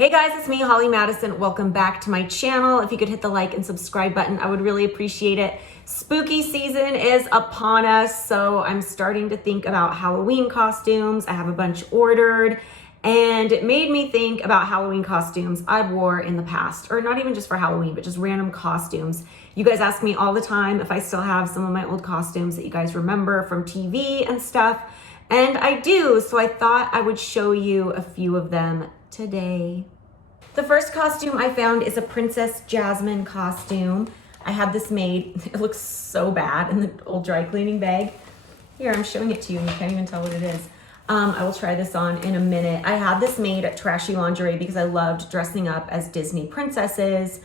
Hey guys, it's me, Holly Madison. Welcome back to my channel. If you could hit the like and subscribe button, I would really appreciate it. Spooky season is upon us, so I'm starting to think about Halloween costumes. I have a bunch ordered, and it made me think about Halloween costumes I've wore in the past, or not even just for Halloween, but just random costumes. You guys ask me all the time if I still have some of my old costumes that you guys remember from TV and stuff, and I do, so I thought I would show you a few of them today. The first costume I found is a Princess Jasmine costume. I had this made. It looks so bad in the old dry cleaning bag. Here, I'm showing it to you and you can't even tell what it is. I will try this on in a minute. I had this made at Trashy Lingerie because I loved dressing up as Disney princesses.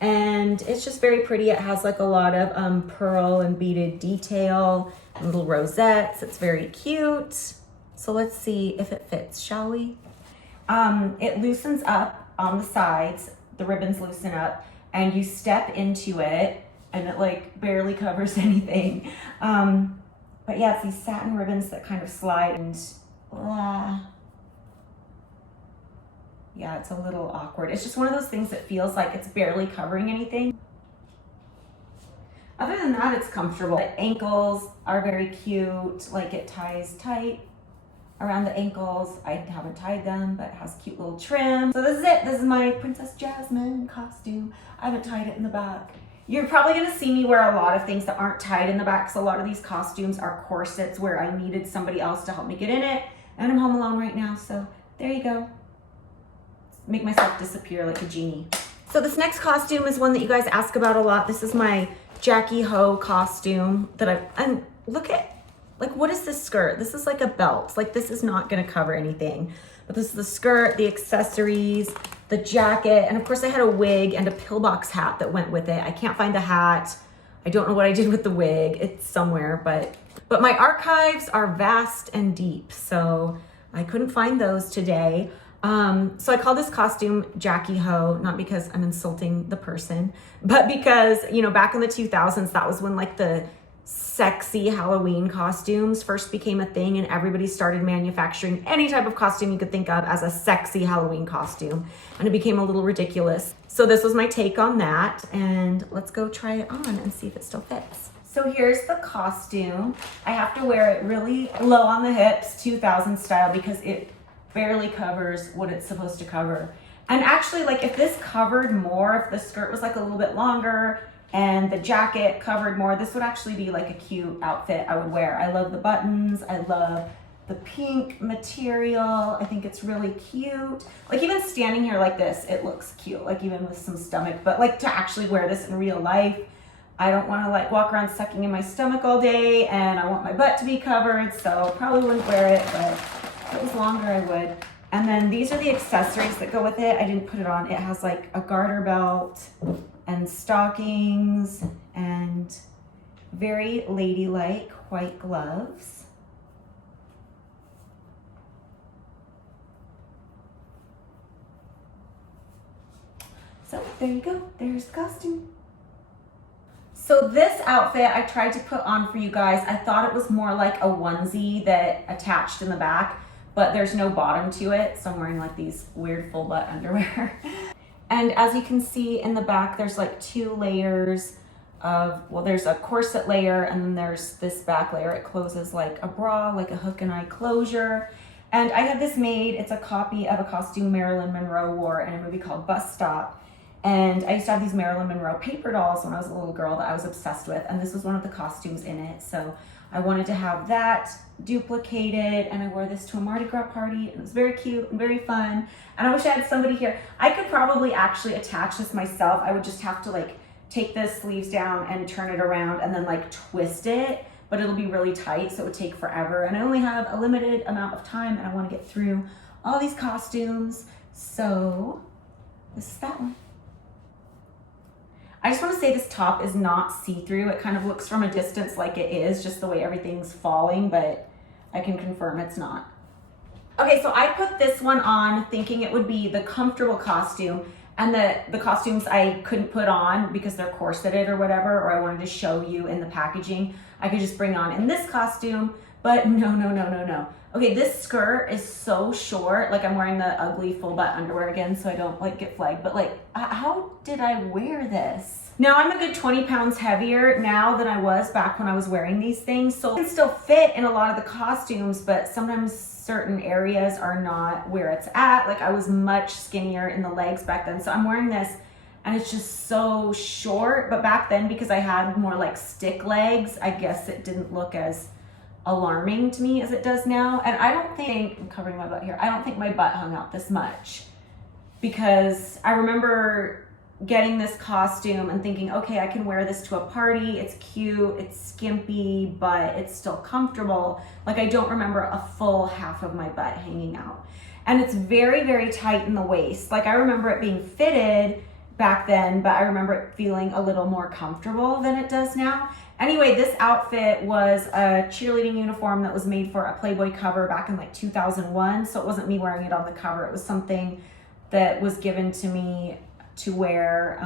And it's just very pretty. It has like a lot of pearl and beaded detail, little rosettes. It's very cute. So let's see if it fits, shall we? It loosens up on the sides, the ribbons loosen up, and you step into it, and it like barely covers anything. But yeah, it's these satin ribbons that kind of slide, and yeah, it's a little awkward. It's just one of those things that feels like it's barely covering anything. Other than that, it's comfortable. The ankles are very cute, like it ties tight around the ankles. I haven't tied them, but it has cute little trim. So this is it. This is my Princess Jasmine costume. I haven't tied it in the back. You're probably gonna see me wear a lot of things that aren't tied in the back, so a lot of these costumes are corsets where I needed somebody else to help me get in it, and I'm home alone right now, so there you go. Make myself disappear like a genie. So this next costume is one that you guys ask about a lot. This is my Jackie Ho costume that and look at, like, what is this skirt? This is like a belt. Like, this is not gonna cover anything. But this is the skirt, the accessories, the jacket, and of course I had a wig and a pillbox hat that went with it. I can't find the hat. I don't know what I did with the wig. It's somewhere, but my archives are vast and deep, so I couldn't find those today. So I call this costume Jackie Ho, not because I'm insulting the person, but because, you know, back in the 2000s, that was when like the sexy Halloween costumes first became a thing, and everybody started manufacturing any type of costume you could think of as a sexy Halloween costume, and it became a little ridiculous. So this was my take on that, and let's go try it on and see if it still fits. So here's the costume. I have to wear it really low on the hips, 2000 style, because it barely covers what it's supposed to cover. And actually, like, if this covered more, if the skirt was like a little bit longer and the jacket covered more, this would actually be like a cute outfit I would wear. I love the buttons. I love the pink material. I think it's really cute. Like, even standing here like this, it looks cute, like even with some stomach. But like, to actually wear this in real life, I don't want to like walk around sucking in my stomach all day, and I want my butt to be covered, so probably wouldn't wear it, but if it was longer, I would. And then these are the accessories that go with it. I didn't put it on. It has like a garter belt and stockings and very ladylike white gloves. So there you go, there's the costume. So this outfit I tried to put on for you guys. I thought it was more like a onesie that attached in the back, but there's no bottom to it, so I'm wearing like these weird full butt underwear. And as you can see in the back, there's like two layers of, well, there's a corset layer, and then there's this back layer. It closes like a bra, like a hook and eye closure. And I had this made. It's a copy of a costume Marilyn Monroe wore in a movie called Bus Stop. And I used to have these Marilyn Monroe paper dolls when I was a little girl that I was obsessed with, and this was one of the costumes in it. So I wanted to have that duplicated, and I wore this to a Mardi Gras party, and it was very cute and very fun. And I wish I had somebody here. I could probably actually attach this myself. I would just have to like take the sleeves down and turn it around and then like twist it, but it'll be really tight, so it would take forever. And I only have a limited amount of time, and I want to get through all these costumes. So this is that one. I just want to say this top is not see-through. It kind of looks from a distance like it is, just the way everything's falling, but I can confirm it's not. Okay, so I put this one on thinking it would be the comfortable costume, and the costumes I couldn't put on because they're corseted or whatever, or I wanted to show you in the packaging, I could just bring on in this costume, but no. Okay, this skirt is so short. Like I'm wearing the ugly full butt underwear again so I don't like get flagged. But like, how did I wear this? Now I'm a good 20 pounds heavier now than I was back when I was wearing these things. So it can still fit in a lot of the costumes, but sometimes certain areas are not where it's at. Like I was much skinnier in the legs back then. So I'm wearing this and it's just so short. But back then, because I had more like stick legs, I guess it didn't look as alarming to me as it does now. And I don't think, I'm covering my butt here, I don't think my butt hung out this much, because I remember getting this costume and thinking, okay, I can wear this to a party, it's cute, it's skimpy, but it's still comfortable. Like I don't remember a full half of my butt hanging out. And it's very, very tight in the waist. Like I remember it being fitted back then, but I remember it feeling a little more comfortable than it does now. Anyway, this outfit was a cheerleading uniform that was made for a Playboy cover back in like 2001. So it wasn't me wearing it on the cover. It was something that was given to me to wear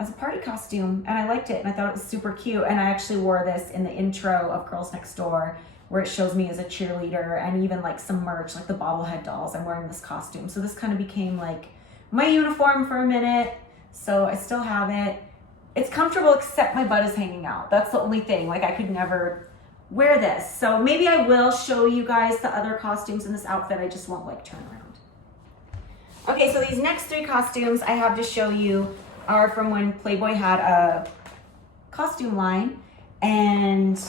as a party costume. And I liked it and I thought it was super cute. And I actually wore this in the intro of Girls Next Door, where it shows me as a cheerleader, and even like some merch, like the bobblehead dolls. I'm wearing this costume. So this kind of became like my uniform for a minute. So I still have it. It's comfortable except my butt is hanging out. That's the only thing. Like I could never wear this. So maybe I will show you guys the other costumes in this outfit. I just won't like turn around. Okay, so these next three costumes I have to show you are from when Playboy had a costume line, and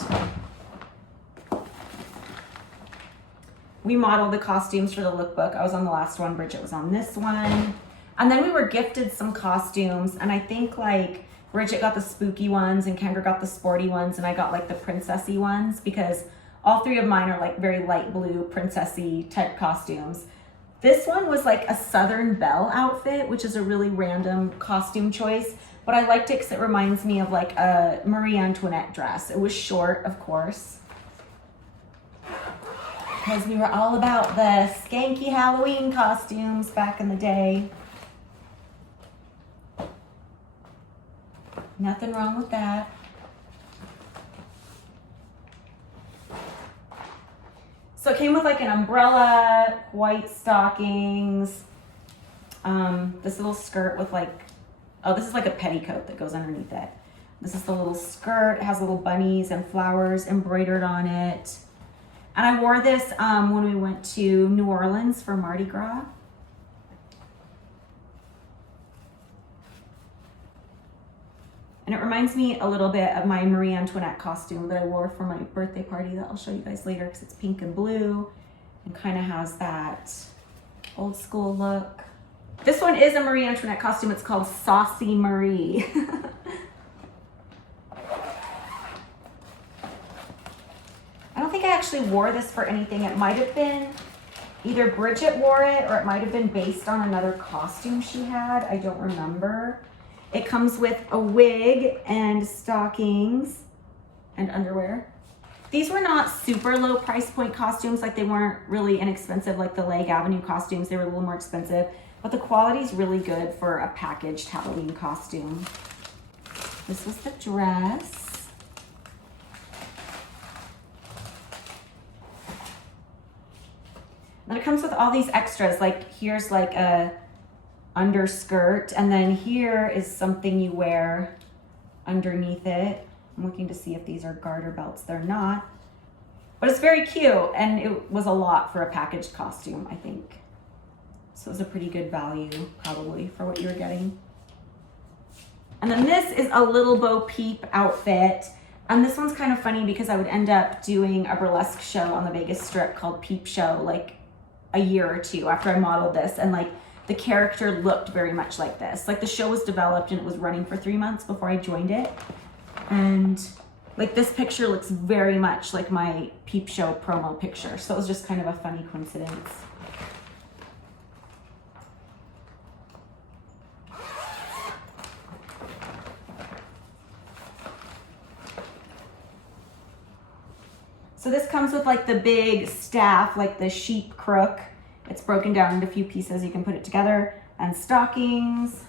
we modeled the costumes for the lookbook. I was on the last one, Bridget was on this one. And then we were gifted some costumes, and I think like Bridget got the spooky ones and Kendra got the sporty ones, and I got like the princessy ones, because all three of mine are like very light blue princessy type costumes. This one was like a Southern Belle outfit, which is a really random costume choice, but I liked it because it reminds me of like a Marie Antoinette dress. It was short, of course, because we were all about the skanky Halloween costumes back in the day. Nothing wrong with that. So it came with like an umbrella, white stockings, this little skirt with like, oh, this is like a petticoat that goes underneath it. This is the little skirt. It has little bunnies and flowers embroidered on it. And I wore this when we went to New Orleans for Mardi Gras. And it reminds me a little bit of my Marie Antoinette costume that I wore for my birthday party that I'll show you guys later, because it's pink and blue and kind of has that old school look. This one is a Marie Antoinette costume. It's called Saucy Marie. I don't think I actually wore this for anything. It might have been either Bridget wore it or it might have been based on another costume she had. I don't remember. It comes with a wig and stockings and underwear. These were not super low price point costumes. Like they weren't really inexpensive like the Leg Avenue costumes. They were a little more expensive, but the quality is really good for a packaged Halloween costume. This was the dress. Then it comes with all these extras. Like here's like a underskirt, and then here is something you wear underneath it. I'm looking to see if these are garter belts. They're not, but it's very cute, and it was a lot for a packaged costume, I think. So it was a pretty good value probably for what you were getting. And then this is a Little Bo Peep outfit, and this one's kind of funny because I would end up doing a burlesque show on the Vegas Strip called Peep Show like a year or two after I modeled this, and like the character looked very much like this. Like the show was developed and it was running for 3 months before I joined it. And like this picture looks very much like my Peep Show promo picture. So it was just kind of a funny coincidence. So this comes with like the big staff, like the sheep crook. It's broken down into a few pieces. You can put it together, and stockings.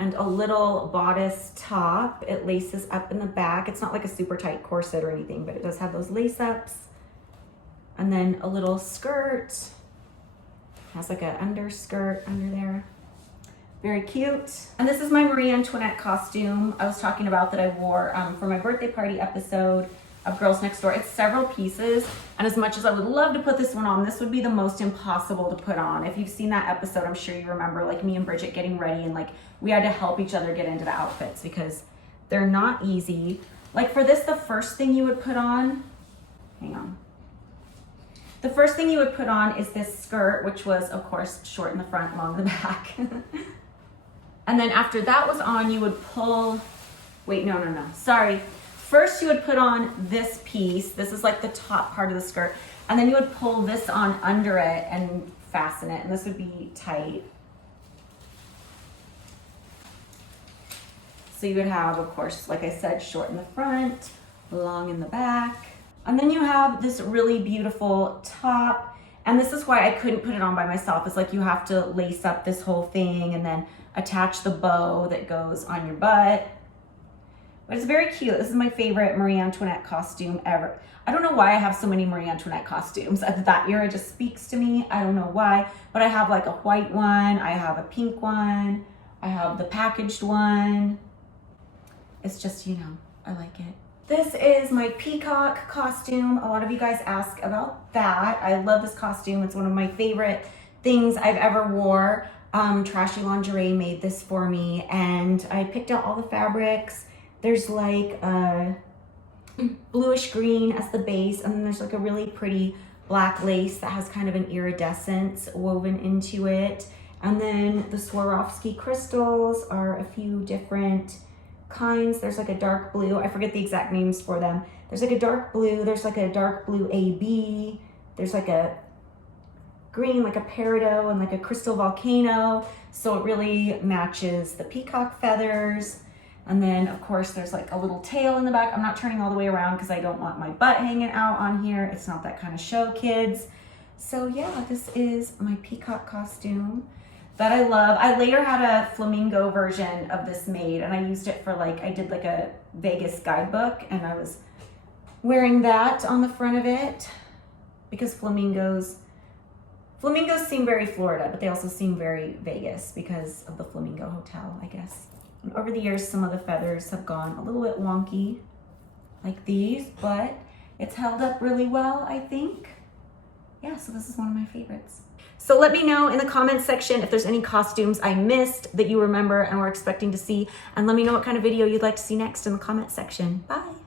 and a little bodice top. It laces up in the back. It's not like a super tight corset or anything, but it does have those lace ups. And then a little skirt. Has like an underskirt under there. Very cute. And this is my Marie Antoinette costume I was talking about that I wore for my birthday party episode of Girls Next Door. It's several pieces, and as much as I would love to put this one on, this would be the most impossible to put on. If you've seen that episode, I'm sure you remember like me and Bridget getting ready, and like we had to help each other get into the outfits because they're not easy. Like for this, the first thing you would put on, hang on. The first thing you would put on is this skirt, which was of course short in the front, long in the back. And then after that was on, you would pull, wait, no, sorry. First, you would put on this piece. This is like the top part of the skirt. And then you would pull this on under it and fasten it. And this would be tight. So you would have, of course, like I said, short in the front, long in the back. And then you have this really beautiful top. And this is why I couldn't put it on by myself. It's like you have to lace up this whole thing and then attach the bow that goes on your butt. But it's very cute. This is my favorite Marie Antoinette costume ever. I don't know why I have so many Marie Antoinette costumes. That era just speaks to me. I don't know why. But I have like a white one. I have a pink one. I have the packaged one. It's just, you know, I like it. This is my Peacock costume. A lot of you guys ask about that. I love this costume. It's one of my favorite things I've ever wore. Trashy Lingerie made this for me, and I picked out all the fabrics. There's like a bluish green as the base, and then there's like a really pretty black lace that has kind of an iridescence woven into it. And then the Swarovski crystals are a few different kinds. There's like a dark blue, I forget the exact names for them. There's like a dark blue, there's like a dark blue AB, there's like a green, like a peridot, and like a crystal volcano. So it really matches the peacock feathers. And then of course there's like a little tail in the back. I'm not turning all the way around because I don't want my butt hanging out on here. It's not that kind of show, kids. So yeah, this is my peacock costume that I love. I later had a flamingo version of this made, and I used it for like, I did like a Vegas guidebook, and I was wearing that on the front of it because flamingos seem very Florida, but they also seem very Vegas because of the Flamingo Hotel, I guess. And over the years, some of the feathers have gone a little bit wonky, like these, but it's held up really well, I think. Yeah, so this is one of my favorites. So let me know in the comments section if there's any costumes I missed that you remember and were expecting to see, and let me know what kind of video you'd like to see next in the comment section. Bye.